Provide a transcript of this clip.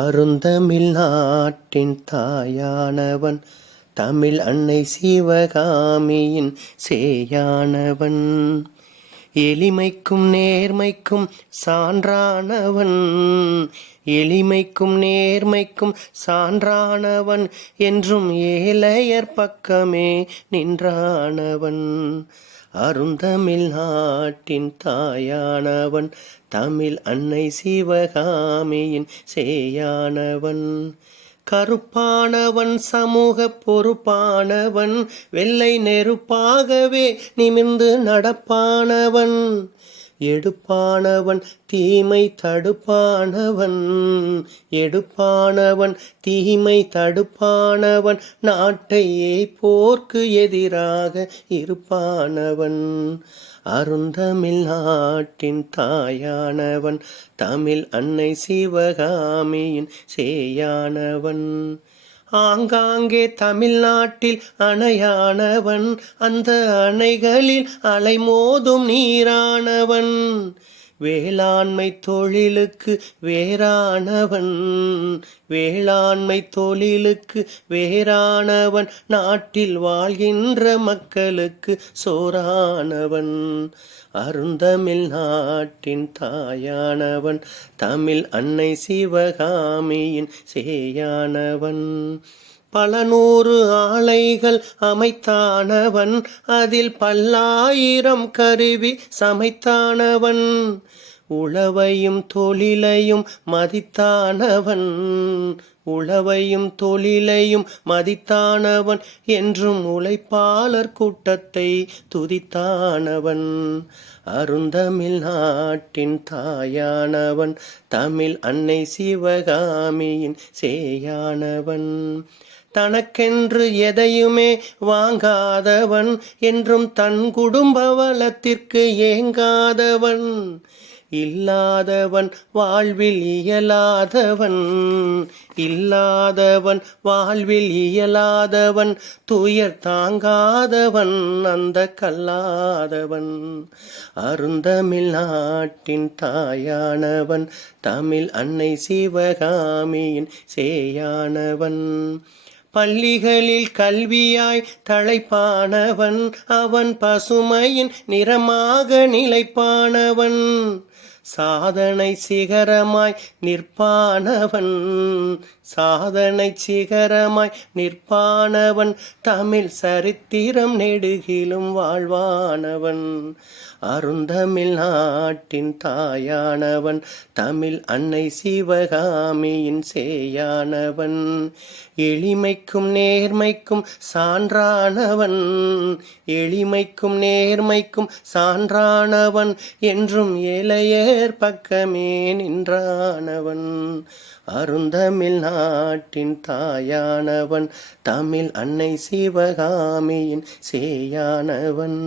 அருந்தமிழ் நாட்டின் தாயானவன், தமிழ் அன்னை சிவகாமியின் சேயானவன். எளிமைக்கும் நேர்மைக்கும் சான்றானவன், எளிமைக்கும் நேர்மைக்கும் சான்றானவன், என்றும் ஏழையர் பக்கமே நின்றானவன். அருந்தமிழ் நாட்டின் தாயானவன், தமிழ் அன்னை சிவகாமியின் சேயானவன். கருப்பானவன் சமூக பொறுப்பானவன், வெள்ளை நெருப்பாகவே நிமிர்ந்து நடப்பானவன். எடுப்பானவன் தீமை தடுப்பானவன், எடுப்பானவன் தீமை தடுப்பானவன், நாட்டையே போர்க்கு எதிராக இருப்பானவன். அருந்தமிழ் நாட்டின் தாயானவன், தமிழ் அன்னை சிவகாமியின் சேயானவன். ஆங்காங்கே தமிழ்நாட்டில் அணையானவன், அந்த அணைகளில் அலைமோதும் நீரானவன். வேளாண்மை தொழிலுக்கு வேறானவன், வேளாண்மை தொழிலுக்கு வேறானவன், நாட்டில் வாழ்கின்ற மக்களுக்கு சோறானவன். அருந்தமிழ் நாட்டின் தாயானவன், தமிழ் அன்னை சிவகாமியின் சேயானவன். பல நூறு ஆலைகள் அமைத்தானவன், அதில் பல்லாயிரம் கருவி சமைத்தானவன். உழவையும் தொழிலையும் மதித்தானவன், உழவையும் தொழிலையும் மதித்தானவன், என்றும் உழைப்பாளர் கூட்டத்தை துதித்தானவன். அருந்தமிழ் நாட்டின் தாயானவன், தமிழ் அன்னை சிவகாமியின் சேயானவன். தனக்கென்று எதையுமே வாங்காதவன், என்றும் தன் குடும்ப வளத்திற்கு ஏங்காதவன். இல்லாதவன் வாழ்வில் இயலாதவன், இல்லாதவன் வாழ்வில் இயலாதவன், துயர் தாங்காதவன் அந்த கல்லாதவன். அருந்தமிழ் நாட்டின் தாயானவன், தமிழ் அன்னை சிவகாமியின் சேயானவன். பள்ளிகளில் கல்வியாய் தழைப்பானவன், அவன் பசுமையின் நிறமாக நிலைப்பானவன். சாதனை சிகரமாய் நிற்பானவன், சாதனை சிகரமாய் நிற்பானவன், தமிழ் சரித்திரம் நெடுகிலும் வாழ்வானவன். அருந்தமிழ் நாட்டின் தாயானவன், தமிழ் அன்னை சிவகாமியின் சேயானவன். எளிமைக்கும் நேர்மைக்கும் சான்றானவன், எளிமைக்கும் நேர்மைக்கும் சான்றானவன், என்றும் ஏழையர் பக்கமே நின்றானவன். அருந்தமிழ் நாட்டின் தாயானவன், தமிழ் அன்னை சிவகாமியின் சேயானவன்.